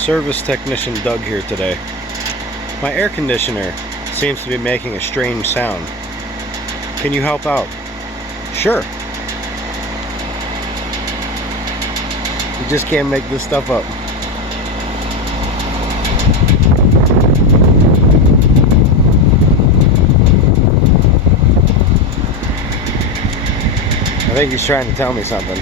Service technician Doug here today. My air conditioner seems to be making a strange sound. Can you help out? Sure. You just can't make this stuff up. I think he's trying to tell me something.